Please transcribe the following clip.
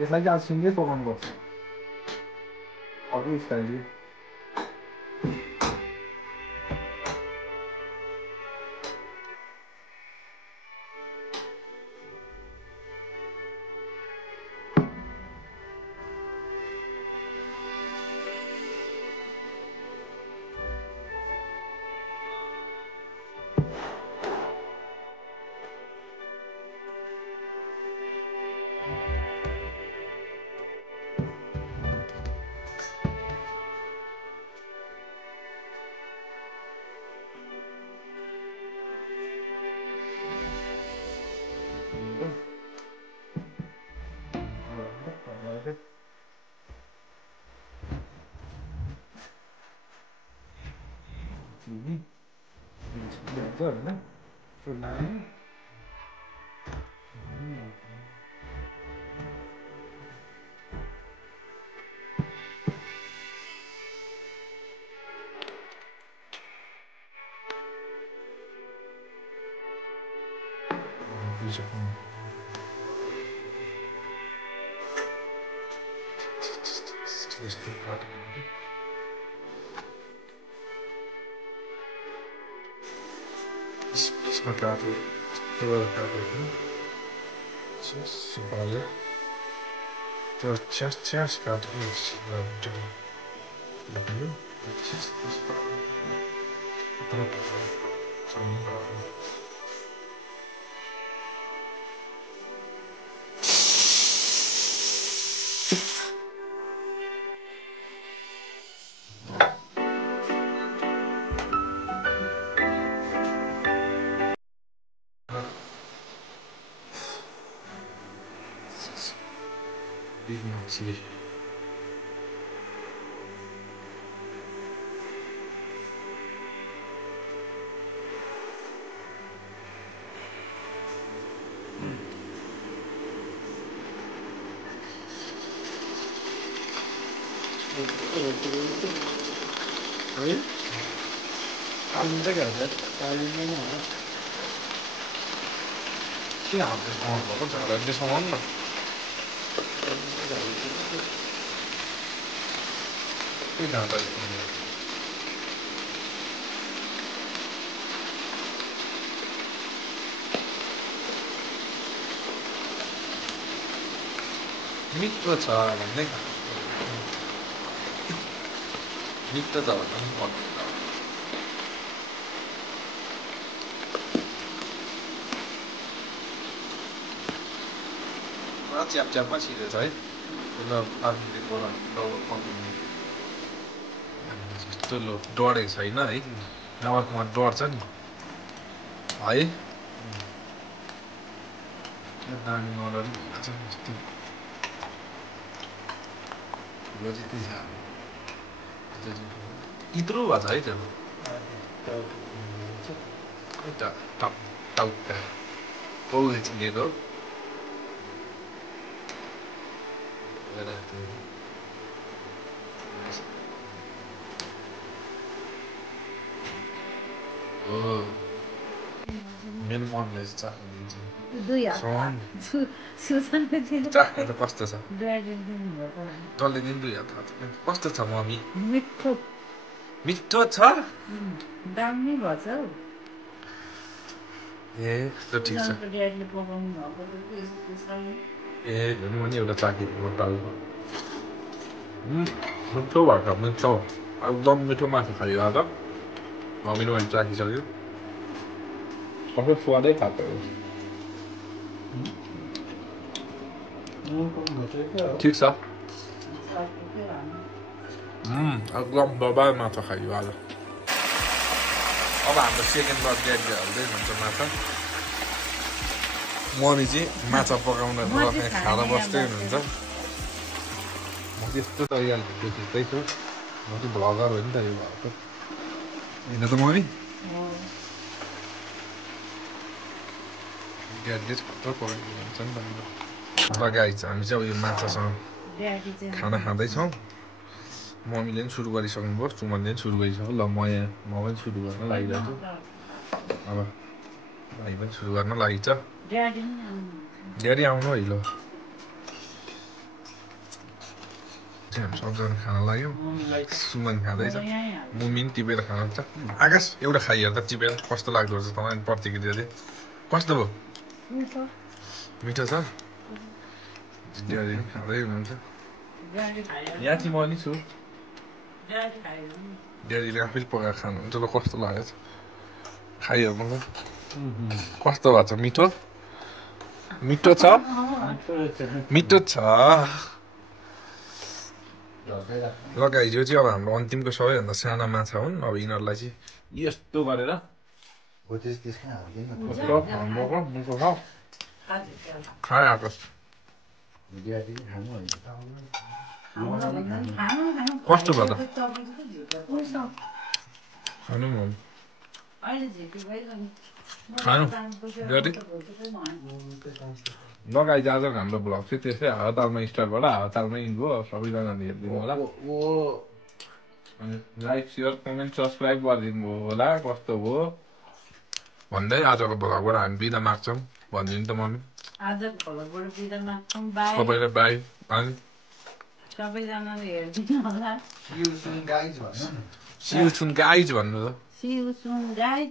यसलाई चाहिँ आज सिङ्गै पकाउनुपर्छ अर्को style Smakatu. Super. Just got this. See. Right? I'm the guy that I don't know. Yeah, this one. मिठो छ भन्दै मिठो छ भन्दा च्याप च्यापमा छिरेछ है त्यस्तो लो डढेको छैन है नभएकोमा डढ्छ नि है इत्रो भएको छ है त्यो टाउका लिएको मेरो मनले चाख्नु त कस्तो छ तल्ले दिन 2 हात कस्तो छ मम्मी मिठो छ दामी भछ ए त्यो ठिक छ ए हेर्नु नि एउटा चाखिदिनु टाउको मिठो भएको मिठो एकदम मिठो मासु खायो आज मम्मीले मैले चाखिसक्यो सबै स्वादै खाएको ठिक छ एकदम बबाल माछा खायो आज अब हाम्रो सेकेन्ड बर्थडे हाल्दै हुन्छ माछा मम्मी चाहिँ माछा पकाउन खाएर बस्दै हुनुहुन्छ म त्यस्तो तरिकाले खिच्दैछु म चाहिँ भ्लगर हो नि त यो भएको होइन त मम्मी ड्याडीले खतरा पकाइदिनुहुन्छ नि त गाइस हामी चाहिँ अब यो माछासँग खाना खाँदैछौँ मम्मीले पनि सुरु गरिसक्नुभयो सुमनले पनि सुरु गरिसक्यो ल म पनि सुरु गर्न लागिरहेको छु अब भाइ पनि सुरु गर्न लागिन्छ ड्याडी आउनु है ल हामी सबजना खान लाग्यौँ सुमन खाँदैछ मुमिन टिपेर खान्छ आकाश एउटा खाइहेर त टिपेर कस्तो लाग्दो रहेछ तपाईँ प्रतिक्रिया दिए कस्तो भयो मिठो छ ड्याडी खाँदै हुनुहुन्छ यहाँ चाहिँ म नि छु ड्याडीले आफैले पकाएर खानुहुन्छ ल कस्तो लागेको छ खाइहेर्नु ल कस्तो भएको छ मिठो मिठो छ मिठो छ ल गाइज यो चाहिँ अब हाम्रो अन्तिमको सबैभन्दा साना माछा हुन् अब यिनीहरूलाई चाहिँ यस्तो गरेर खाए आकाश कस्तो भयो त खानु खानु ड्याडी ल गाइज आजको हाम्रो भ्लग चाहिँ त्यस्तै हावातालमा स्टार्ट हावातालमै इन्ड भयो सबैजनाले हेरिदिनु होला लाइक सेयर कमेन्ट सब्सक्राइब गरिदिनु होला कस्तो भयो भन्दै आजको भ्लगबाट हामी बिदा माग्छौँ भनिदिनु त मम्मी सबैलाई बाई सबैजनाले हेरिदिनु होला See you soon guys भन्नु त See you soon guys